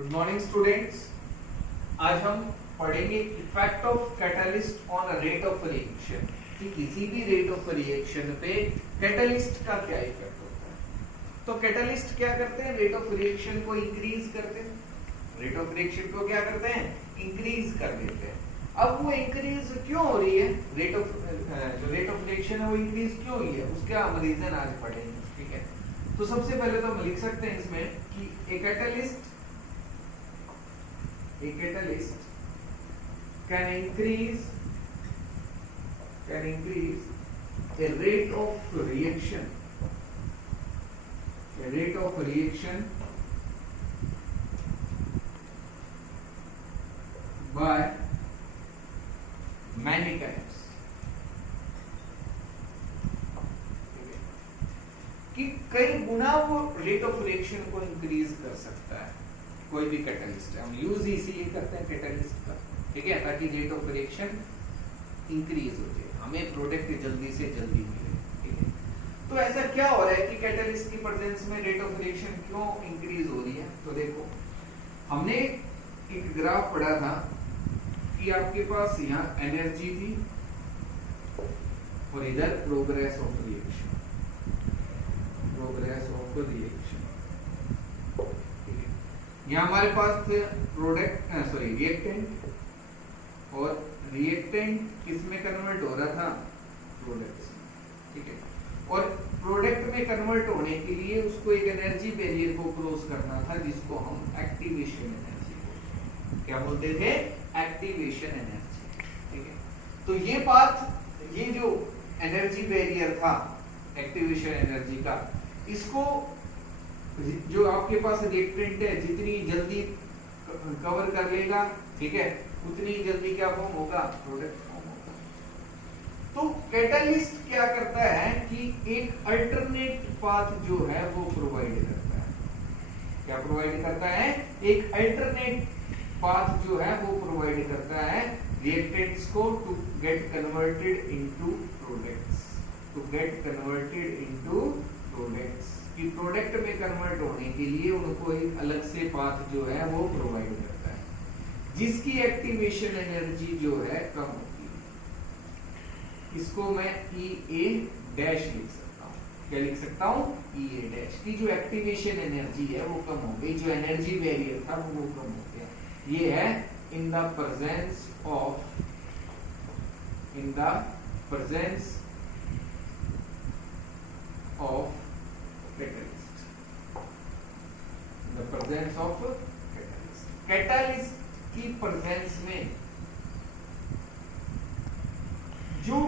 Good morning students. आज हम पढ़ेंगे effect of catalyst on rate of reaction कि किसी भी रेट ऑफ रिएक्शन पे कैटलिस्ट का क्या इफेक्ट होता है। तो कैटलिस्ट क्या करते हैं, रेट ऑफ रिएक्शन को इंक्रीज करते हैं। रेट ऑफ रिएक्शन को क्या करते हैं, इंक्रीज कर देते हैं। अब वो इंक्रीज क्यों हो रही है, रेट ऑफ रिएक्शन है वो इंक्रीज क्यों हुई है, उसका हम रीजन आज पढ़ेंगे। ठीक है, तो सबसे पहले तो हम लिख सकते हैं इसमें कि a catalyst can increase a rate of reaction by many times। कि कई गुना वो रेट ऑफ रिएक्शन को इंक्रीज कर सकता है कोई भी कैटलिस्ट है। हम यूज इसीलिए करते हैं कैटलिस्ट का, ठीक है, ताकि रेट ऑफ रिएक्शन इंक्रीज हो जाए, हमें प्रोडक्ट जल्दी से जल्दी मिले। ठीक है, तो ऐसा क्या हो रहा है कि कैटलिस्ट की प्रेजेंस में रेट ऑफ रिएक्शन क्यों इंक्रीज हो रही है। तो देखो, हमने एक ग्राफ पढ़ा था कि आपके पास यहाँ एनर्जी थी और इधर प्रोग्रेस ऑफ रिएक्शन। यहाँ हमारे पास थे रिएक्टेंट, और रिएक्टेंट किसमें कन्वर्ट हो रहा था, प्रोडक्ट। ठीक है, और प्रोडक्ट में कन्वर्ट होने के लिए उसको एक एनर्जी बैरियर को क्रॉस करना था, जिसको हम एक्टिवेशन एनर्जी क्या बोलते थे, एक्टिवेशन एनर्जी। ठीक है, तो ये जो एनर्जी बैरियर था एक्टिवेशन एनर्जी का, इसको जो आपके पास रिएक्टेंट है जितनी जल्दी कवर कर लेगा, ठीक है, उतनी जल्दी क्या फॉर्म होगा, प्रोडक्ट फॉर्म होगा। तो कैटलिस्ट क्या करता है कि एक अल्टरनेट पाथ जो है वो प्रोवाइड करता है। क्या प्रोवाइड करता है, एक अल्टरनेट पाथ जो है वो प्रोवाइड करता है रिएक्टेंट्स को to get converted into products, कि प्रोडक्ट में कन्वर्ट होने के लिए उनको एक अलग से पाथ जो है वो प्रोवाइड करता है, जिसकी एक्टिवेशन एनर्जी जो है कम होती है। इसको मैं EA डैश लिख सकता हूँ। क्या लिख सकता हूँ, EA डैश की जो एक्टिवेशन एनर्जी है वो कम हो गई, जो एनर्जी बैरियर था वो कम हो गया। ये है in the presence of catalyst की प्रेजेंस में जो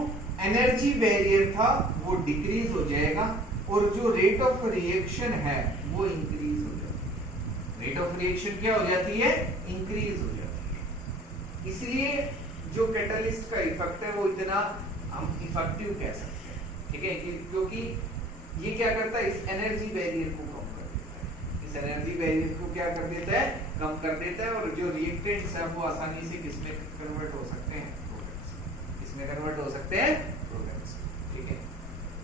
एनर्जी बैरियर था वो डिक्रीज हो जाएगा, और जो रेट ऑफ रिएक्शन है वो इंक्रीज हो जाएगा। रेट ऑफ रिएक्शन क्या हो जाती है, इंक्रीज हो जाती है। इसलिए जो कैटलिस्ट का इफेक्ट है वो इतना हम इफेक्टिव कह सकते हैं। ठीक है, क्योंकि ये क्या करता है, इस एनर्जी बैरियर को कम कर देता है। इस एनर्जी बैरियर को क्या कर देता है, कम कर देता है, और जो रिएक्टेंट्स हैं वो आसानी से किसमें कन्वर्ट हो सकते हैं, प्रोडक्ट्स। किसमें कन्वर्ट हो सकते हैं, प्रोडक्ट्स। ठीक है,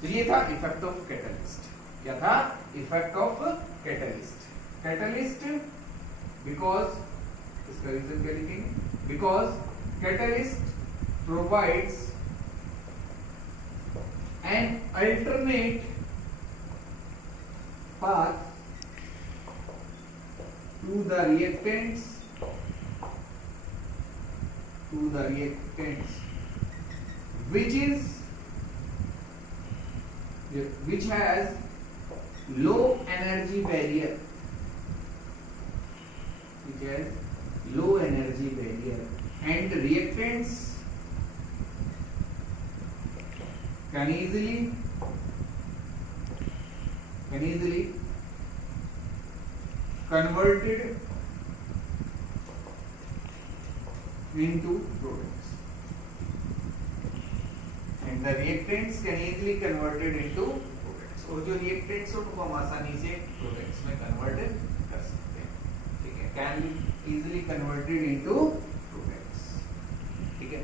तो ये था इफेक्ट ऑफ कैटलिस्ट। क्या था, इफेक्ट ऑफ कैटलिस्ट बिकॉज, इसका रीजन क्या लिखेंगे, because catalyst provides an alternate path to the reactants which has low energy barrier, and reactants can easily converted into products, and the reactants can easily converted into products, और जो reactants उनको हम आसानी से products में converted कर सकते हैं। ठीक है, can be easily converted into products। ठीक है,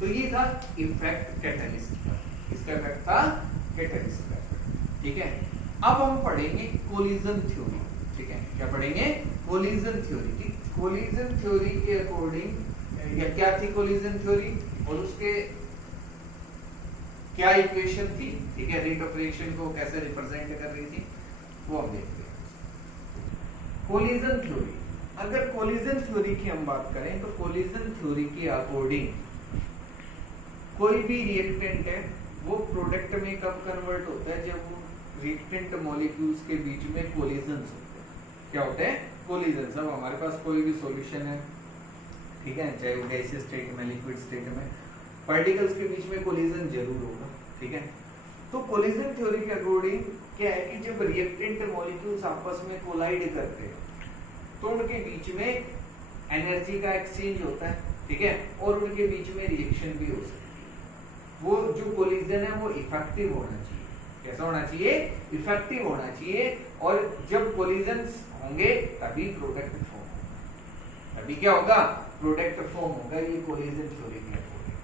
तो ये था इफेक्ट कैटलिस्ट का। इसका इफेक्ट था कैटलिस्ट का इफेक्ट। ठीक है, अब हम पढ़ेंगे कोलिजन थ्योरी। ठीक है, क्या पढ़ेंगे? कोलिजन थ्योरी की। कोलिजन थ्योरी के अकॉर्डिंग या क्या थी कोलिजन थ्योरी और उसके क्या इक्वेशन थी, ठीक है, रेट ऑफ रिएक्शन को कैसे रिप्रेजेंट कर रही थी वो हम देखते हैं। कोलिजन थ्योरी, अगर कोलिजन थ्योरी की हम बात करें तो कोलिजन थ्योरी के अकॉर्डिंग कोई भी रिएक्टेंट है वो प्रोडक्ट में कब कन्वर्ट होता है? जब वो रिएक्टेंट मॉलिक्यूल्स के बीच में कोलिजन्स होते हैं। क्या होते हैं? कोलिजन्स। अब हमारे पास कोई भी सॉल्यूशन है, ठीक है, चाहे वो गैसियस स्टेट में, लिक्विड स्टेट में, पार्टिकल्स के बीच में कोलिजन जरूर होगा, ठीक है। तो कोलिजन थ्योरी के अकॉर्डिंग क्या है कि जब रिएक्टेंट मॉलिक्यूल्स आपस में कोलाइड करते हैं तो उनके बीच में एनर्जी का एक्सचेंज होता है, ठीक है, और उनके बीच में रिएक्शन भी हो सकती है। वो जो कोलिजन है वो इफेक्टिव होना चाहिए। कैसा होना चाहिए? इफेक्टिव होना चाहिए। और जब कोलिजन्स होंगे तभी प्रोडक्ट फॉर्म होगा। तभी क्या होगा? प्रोडक्ट फॉर्म होगा। ये कोलिजन थ्योरी के अकॉर्डिंग।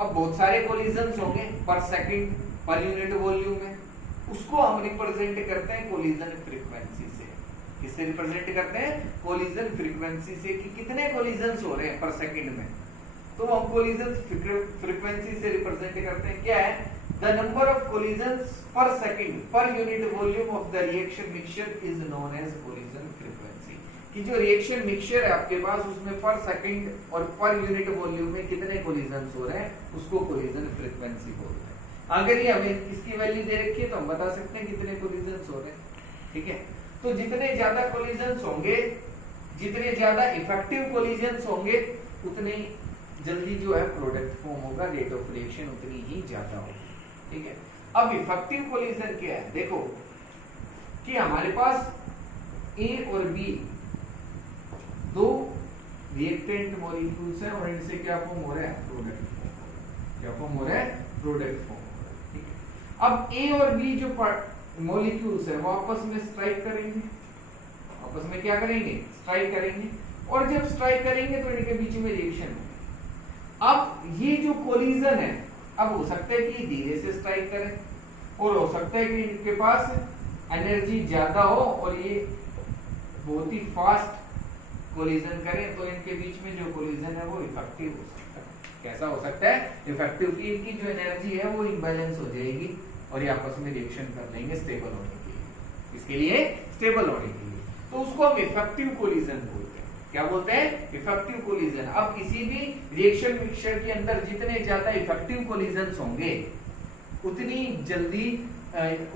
अब बहुत सारे कोलिजन्स होंगे पर सेकंड, पर यूनिट वॉल्यूम में, उसको हम रिप्रेजेंट करते हैं कोलिजन फ्रीक्वेंसी से। किससे रिप्रेजेंट करते हैं? कोलिजन फ्रीक्वेंसी से, कि कितने कोलिजन्स हो रहे हैं पर सेकंड में। तो हम कोलिजन फ्रीक्वेंसी से रिप्रेजेंट करते हैं। क्या है? The number of collisions per second per unit volume of the reaction mixture is known as collision frequency. कि जो रिएक्शन मिक्सचर है आपके पास उसमें पर सेकंड और पर यूनिट वॉल्यूम में कितने कोलिजन्स हो रहे हैं उसको कोलिजन फ्रीक्वेंसी बोलते हैं। अगर ये हमें इसकी वैल्यू दे रखी है तो हम बता सकते हैं कितने कोलिजन्स हो रहे हैं, ठीक है। तो जितने ज्यादा कोलिजन्स होंगे, जितने ज्यादा इफेक्टिव कोलिजन्स होंगे, उतने जल्दी जो है प्रोडक्ट फॉर्म होगा, रेट ऑफ रिएक्शन उतनी ही ज्यादा होगी, ठीक है। अब इफेक्टिव कोलिजन क्या है? देखो कि हमारे पास ए और बी दो रिएक्टेंट मॉलिक्यूल्स हैं और इनसे क्या फॉर्म हो रहा है? Product form. क्या फॉर्म हो रहा है? प्रोडक्ट फॉर्म, ठीक है। अब ए और बी जो मॉलिक्यूल्स है वो आपस में स्ट्राइक करेंगे। आपस में क्या करेंगे? स्ट्राइक करेंगे। और जब स्ट्राइक करेंगे तो इनके बीच में रिएक्शन होगी। अब ये जो कोलिजन है, अब हो सकता है कि धीरे से स्ट्राइक करें और हो सकता है कि इनके पास एनर्जी ज्यादा हो और ये बहुत ही फास्ट कोलिजन करें, तो इनके बीच में जो कोलिजन है वो इफेक्टिव हो सकता है। कैसा हो सकता है? इफेक्टिव। की इनकी जो एनर्जी है वो इम्बैलेंस हो जाएगी और ये आपस में रिएक्शन कर लेंगे स्टेबल होने के लिए। इसके लिए स्टेबल होने के लिए तो उसको हम इफेक्टिव कोलिजन बोलते हैं। क्या बोलते हैं? Effective collision. अब किसी भी रिएक्शन मिक्सचर के अंदर जितने ज्यादा इफेक्टिव कोलिजन्स होंगे उतनी जल्दी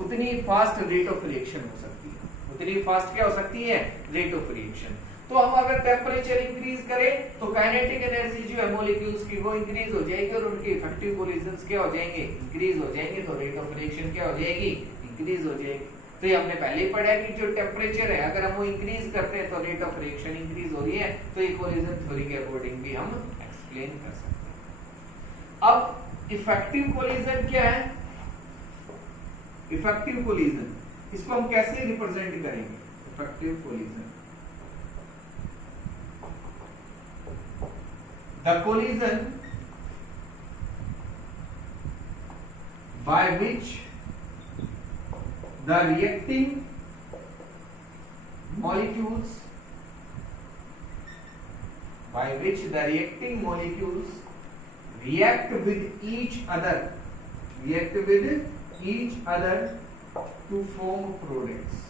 उतनी फास्ट रेट ऑफ रिएक्शन हो सकती है। उतनी फास्ट क्या हो सकती है? Rate of reaction. तो हम अगर टेम्परेचर इंक्रीज करें तो काइनेटिक एनर्जी जो है मॉलिक्यूल्स की वो इंक्रीज हो जाएगी और उनके इफेक्टिव कोलिजन्स क्या हो जाएंगे? इंक्रीज हो जाएंगे। तो रेट ऑफ रिएक्शन क्या हो जाएगी? इंक्रीज हो जाएगी। तो ये हमने पहले ही पढ़ा है कि जो टेम्परेचर है अगर हम वो इंक्रीज करते हैं तो रेट ऑफ रिएक्शन इंक्रीज हो रही है। तो ये कोलिजन थ्योरी के अकॉर्डिंग भी हम एक्सप्लेन कर सकते हैं। अब इफेक्टिव कोलिजन क्या है? इफेक्टिव कोलिजन इसको हम कैसे रिप्रेजेंट करेंगे? Effective collision, the collision by which the reacting molecules react with each other to form products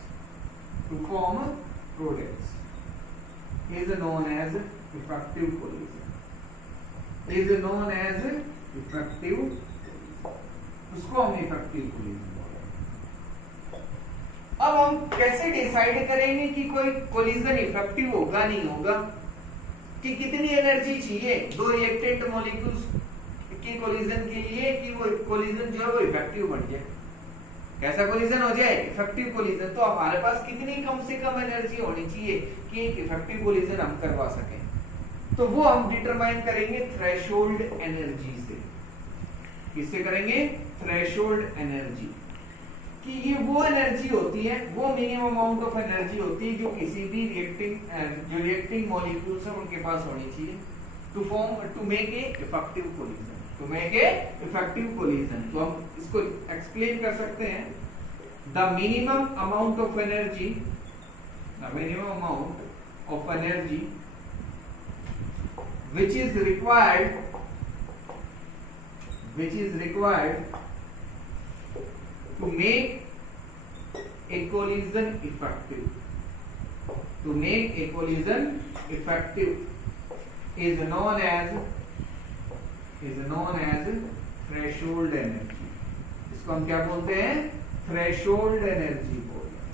is known as effective collision. Is known as effective, उसको हम इफेक्टिव कोलिजन बोलते हैं। अब हम कैसे डिसाइड करेंगे कि कोई कोलिजन इफेक्टिव होगा नहीं होगा? कि कितनी एनर्जी चाहिए दो रिएक्टेंट मॉलिक्यूल्स की कोलिजन के लिए कि वो कोलिजन जो है वो इफेक्टिव बन जाए? कैसा कोलिजन हो जाए? Effective collision. तो हमारे पास कितनी कम से कम एनर्जी होनी चाहिए कि एक इफेक्टिव कोलिजन हम करवा सकें? तो वो हम डिटरमाइन करेंगे थ्रेशोल्ड एनर्जी से। किससे करेंगे? Threshold energy. कि ये वो एनर्जी होती है, वो मिनिमम अमाउंट ऑफ एनर्जी होती है जो किसी भी रिएक्टिंग मॉलिक्यूल्स है उनके पास होनी चाहिए to make a effective collision. तो हम इसको एक्सप्लेन कर सकते हैं the minimum amount of energy which is required to make a collision effective is known as threshold energy. इसको हम क्या बोलते हैं? थ्रेशोल्ड एनर्जी बोलते हैं।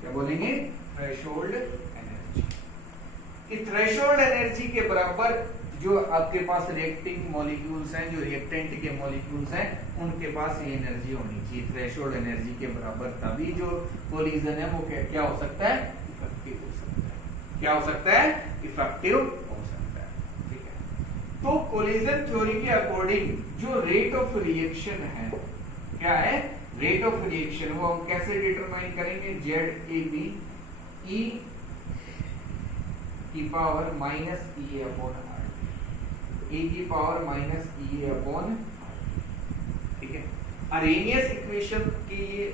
क्या बोलेंगे? Threshold energy. कि थ्रेशोल्ड एनर्जी के बराबर जो आपके पास रिएक्टिंग मॉलिक्यूल्स हैं, जो रिएक्टेंट के मॉलिक्यूल्स हैं, उनके पास ये एनर्जी होनी चाहिए थ्रेशोल्ड एनर्जी के बराबर, तभी जो कोलिजन है वो क्या हो सकता है? इफेक्टिव हो सकता है। क्या हो सकता है? इफेक्टिव हो सकता है। ठीक है, तो कोलिजन थ्योरी के अकॉर्डिंग जो रेट ऑफ रिएक्शन है, क्या है? रेट ऑफ रिएक्शन, वो हम कैसे डिटरमाइन करेंगे? ZAB E की power minus EA upon R, E की पावर माइनस EA अपॉन, ठीक है। अरेनियस इक्वेशन के लिए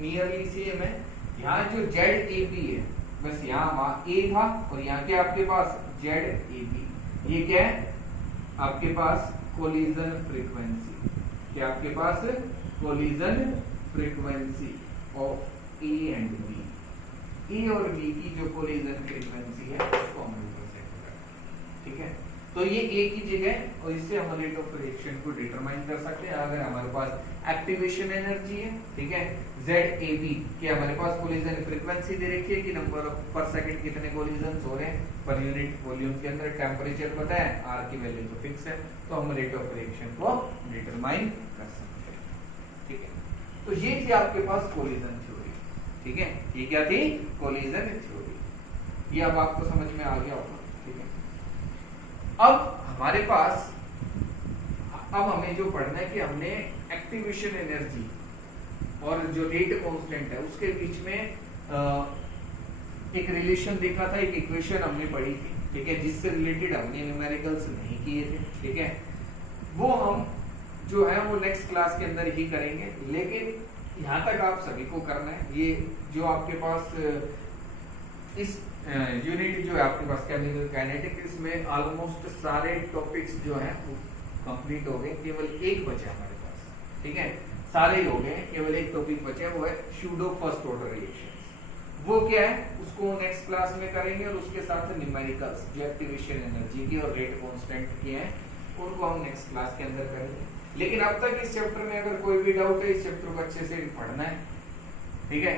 नियरली सेम है। यहाँ जो ZAB है, बस यहाँ A था और यहाँ के आपके पास ZAB, ये क्या है? आपके पास कोलिजन फ्रीक्वेंसी, क्या आपके पास collision frequency of A and B, E और B की जो कोलिजन फ्रीक्वेंसी है उसको हम ऊपर सेट करें। ठीक है, तो ये A की जगह, और इससे हम रेट ऑफ रिएक्शन को डिटरमाइन कर सकते हैं। अगर हमारे पास एक्टिवेशन एनर्जी है, ठीक है, ZAB कि हमारे पास कोलिजन फ्रीक्वेंसी दे रखी है कि नंबर ऑफ पर सेकंड कितने कोलिजन हो रहे हैं पर यूनिट वॉल्यूम के अंदर, टेम्परेचर पता है, R की वैल्यू तो फिक्स है, तो हम रेट ऑफ रिएक्शन को डिटरमाइन कर सकते हैं। ठीक है, तो ये थी आपके पास कोलिजन थ्योरी। ठीक है, ये क्या थी? Collision theory. ये अब आपको समझ में आ गया होगा। ठीक है, अब हमारे पास अब हमें जो पढ़ना है कि हमने एक्टिवेशन एनर्जी और जो रेट कांस्टेंट है उसके बीच में एक रिलेशन देखा था, एक इक्वेशन हमने पढ़ी थी। ठीक है, जिससे रिलेटेड हमने न्यूमेरिकल्स नहीं किए थे। ठीक है, वो हम जो है वो नेक्स्ट क्लास के अंदर ही करेंगे, लेकिन यहाँ तक आप सभी को करना है। ये जो आपके पास इस यूनिट जो है आपके पास केमिकल काइनेटिक्स, इसमें ऑलमोस्ट सारे टॉपिक्स जो हैं वो कंप्लीट हो गए, केवल एक बचा हमारे पास। ठीक है, सारे ही हो गए, केवल एक टॉपिक बचा है, वो है सूडो फर्स्ट ऑर्डर रिएक्शंस। वो क्या है उसको नेक्स्ट क्लास में करेंगे, और उसके साथ न्यूमेरिकल्स जो एक्टिवेशन एनर्जी की और रेट कांस्टेंट की हैं उनको हम नेक्स्ट क्लास के अंदर करेंगे। लेकिन अब तक इस चैप्टर में अगर कोई भी डाउट है, इस चैप्टर को अच्छे से पढ़ना है। ठीक है,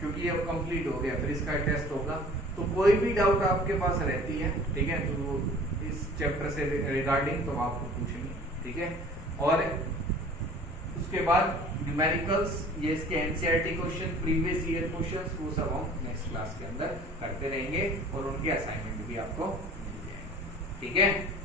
क्योंकि ये अब कंप्लीट हो गया, फिर इसका टेस्ट होगा, तो कोई भी डाउट आपके पास रहती है, ठीक है, तो इस चैप्टर से रिगार्डिंग तो आपको पूछेंगे। ठीक है, और उसके बाद न्यूमेरिकल्स, ये इसके NCERT question, previous year questions, वो सब हम नेक्स्ट क्लास के अंदर करते रहेंगे और उनके असाइनमेंट भी आपको मिल जाएंगे। ठीक है।